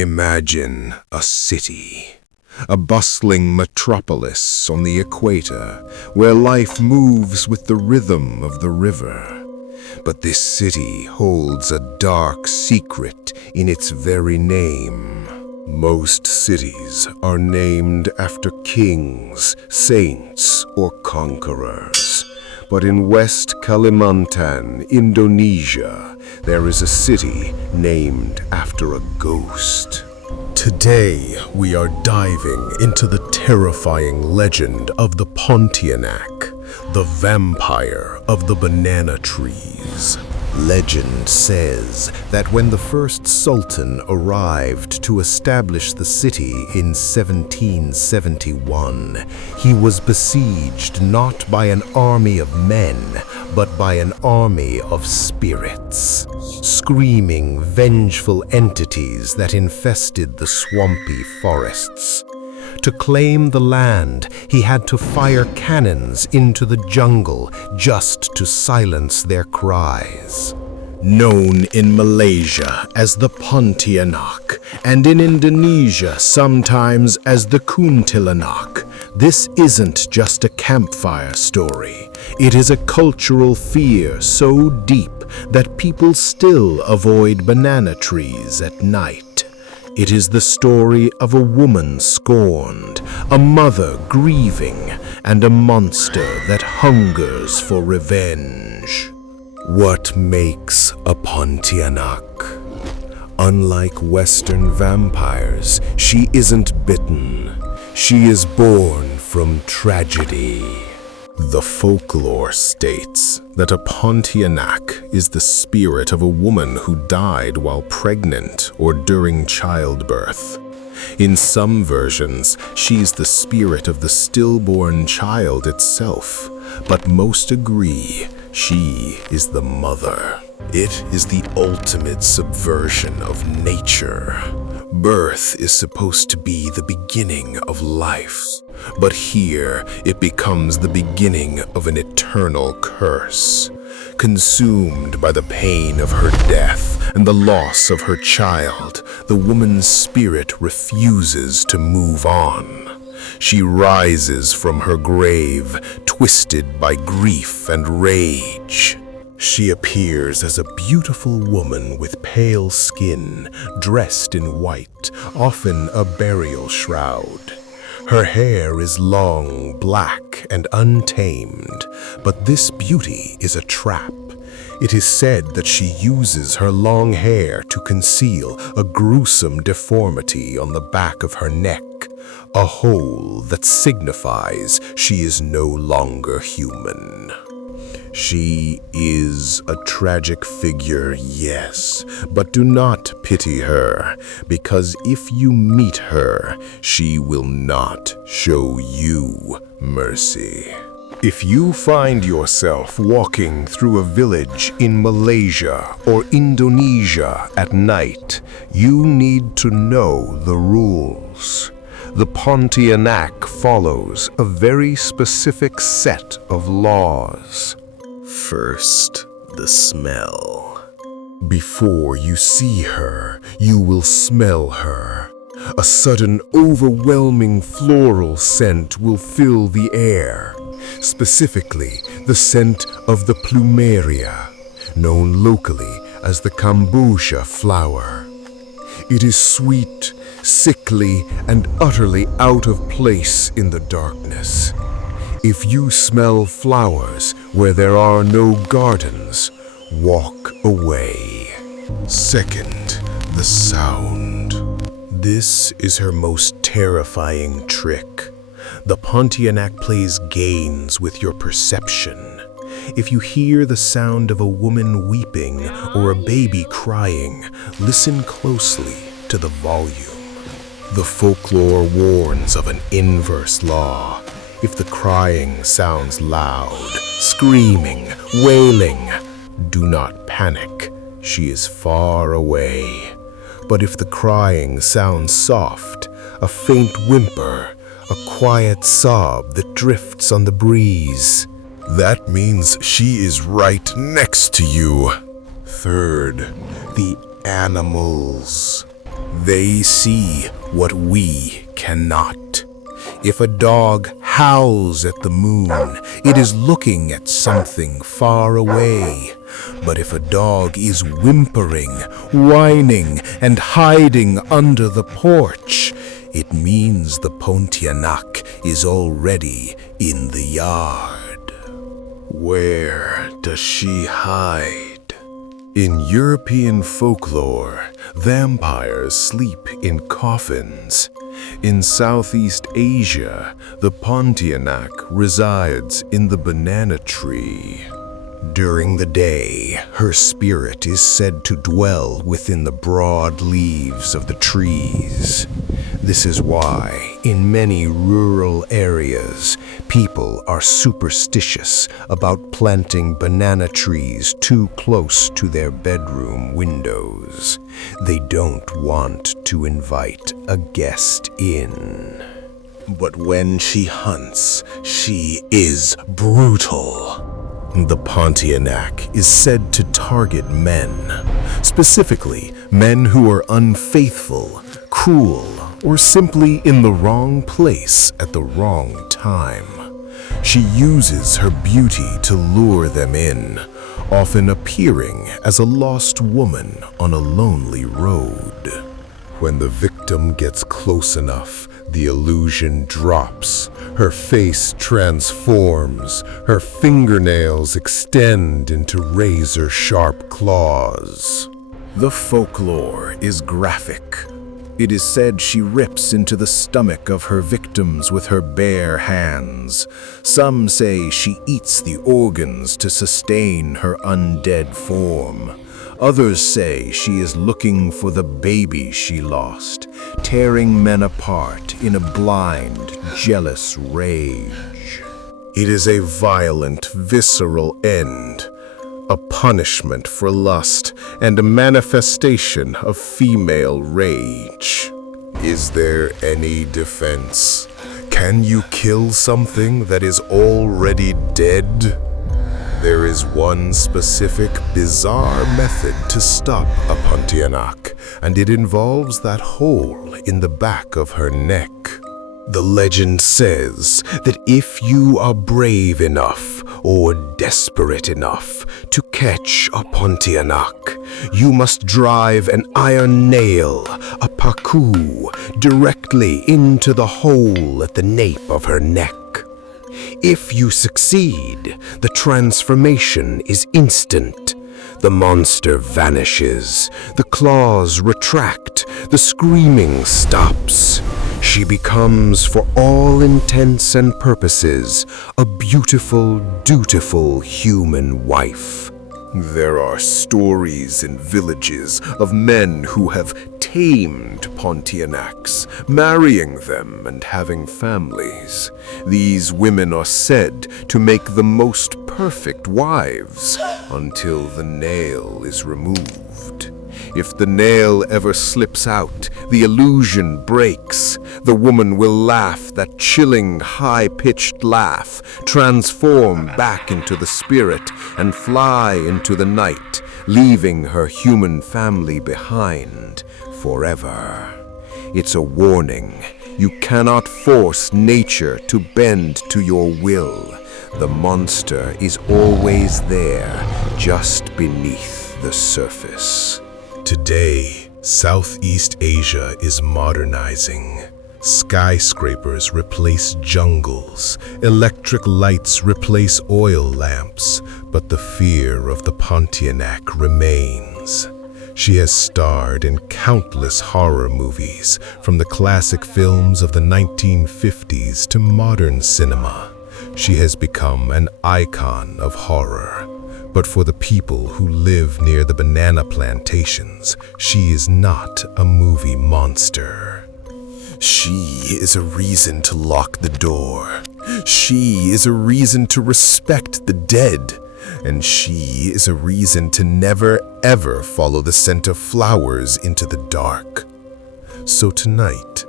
Imagine a city, a bustling metropolis on the equator, where life moves with the rhythm of the river. But this city holds a dark secret in its very name. Most cities are named after kings, saints, or conquerors. But in West Kalimantan, Indonesia, there is a city named after a ghost. Today, we are diving into the terrifying legend of the Pontianak, the vampire of the banana trees. Legend says that when the first sultan arrived to establish the city in 1771, he was besieged not by an army of men, but by an army of spirits, screaming, vengeful entities that infested the swampy forests. To claim the land, he had to fire cannons into the jungle just to silence their cries. Known in Malaysia as the Pontianak, and in Indonesia sometimes as the Kuntilanak, this isn't just a campfire story. It is a cultural fear so deep that people still avoid banana trees at night. It is the story of a woman scorned, a mother grieving, and a monster that hungers for revenge. What makes a Pontianak? Unlike Western vampires, she isn't bitten. She is born from tragedy. The folklore states that a Pontianak is the spirit of a woman who died while pregnant or during childbirth. In some versions, she's the spirit of the stillborn child itself, but most agree she is the mother. It is the ultimate subversion of nature. Birth is supposed to be the beginning of life, but here it becomes the beginning of an eternal curse. Consumed by the pain of her death and the loss of her child, the woman's spirit refuses to move on. She rises from her grave, twisted by grief and rage. She appears as a beautiful woman with pale skin, dressed in white, often a burial shroud. Her hair is long, black, and untamed, but this beauty is a trap. It is said that she uses her long hair to conceal a gruesome deformity on the back of her neck, a hole that signifies she is no longer human. She is a tragic figure, yes, but do not pity her, because if you meet her, she will not show you mercy. If you find yourself walking through a village in Malaysia or Indonesia at night, you need to know the rules. The Pontianak follows a very specific set of laws. First, the smell. Before you see her, you will smell her. A sudden, overwhelming floral scent will fill the air, specifically the scent of the plumeria, known locally as the kombucha flower. It is sweet, sickly, and utterly out of place in the darkness. If you smell flowers where there are no gardens, walk away. Second, the sound. This is her most terrifying trick. The Pontianak plays games with your perception. If you hear the sound of a woman weeping or a baby crying, listen closely to the volume. The folklore warns of an inverse law. If the crying sounds loud, screaming, wailing, do not panic. She is far away. But if the crying sounds soft, a faint whimper, a quiet sob that drifts on the breeze, that means she is right next to you. Third, the animals. They see what we cannot. If a dog howls at the moon, it is looking at something far away. But if a dog is whimpering, whining, and hiding under the porch, it means the Pontianak is already in the yard. Where does she hide? In European folklore, vampires sleep in coffins. In Southeast Asia, the Pontianak resides in the banana tree. During the day, her spirit is said to dwell within the broad leaves of the trees. This is why, in many rural areas, people are superstitious about planting banana trees too close to their bedroom windows. They don't want to invite a guest in. But when she hunts, she is brutal. The Pontianak is said to target men, specifically men who are unfaithful, cruel, or simply in the wrong place at the wrong time. She uses her beauty to lure them in, often appearing as a lost woman on a lonely road. When the victim gets close enough, the illusion drops, her face transforms, her fingernails extend into razor-sharp claws. The folklore is graphic. It is said she rips into the stomach of her victims with her bare hands. Some say she eats the organs to sustain her undead form. Others say she is looking for the baby she lost, tearing men apart in a blind, jealous rage. It is a violent, visceral end, a punishment for lust and a manifestation of female rage. Is there any defense? Can you kill something that is already dead? There is one specific, bizarre method to stop a Pontianak, and it involves that hole in the back of her neck. The legend says that if you are brave enough or desperate enough to catch a Pontianak, you must drive an iron nail, a paku, directly into the hole at the nape of her neck. If you succeed, the transformation is instant. The monster vanishes, the claws retract, the screaming stops. She becomes, for all intents and purposes, a beautiful, dutiful human wife. There are stories in villages of men who have tamed Pontianaks, marrying them and having families. These women are said to make the most perfect wives until the nail is removed. If the nail ever slips out, the illusion breaks. The woman will laugh that chilling, high-pitched laugh, transform back into the spirit, and fly into the night, leaving her human family behind forever. It's a warning. You cannot force nature to bend to your will. The monster is always there, just beneath the surface. Today, Southeast Asia is modernizing. Skyscrapers replace jungles, electric lights replace oil lamps, but the fear of the Pontianak remains. She has starred in countless horror movies, from the classic films of the 1950s to modern cinema. She has become an icon of horror. But for the people who live near the banana plantations, she is not a movie monster. She is a reason to lock the door. She is a reason to respect the dead. And she is a reason to never, ever follow the scent of flowers into the dark. So tonight,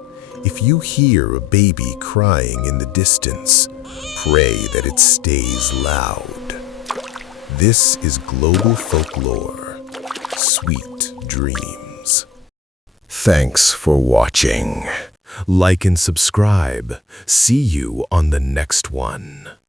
if you hear a baby crying in the distance, pray that it stays loud. This is Global Folklore. Sweet dreams. Thanks for watching. Like and subscribe. See you on the next one.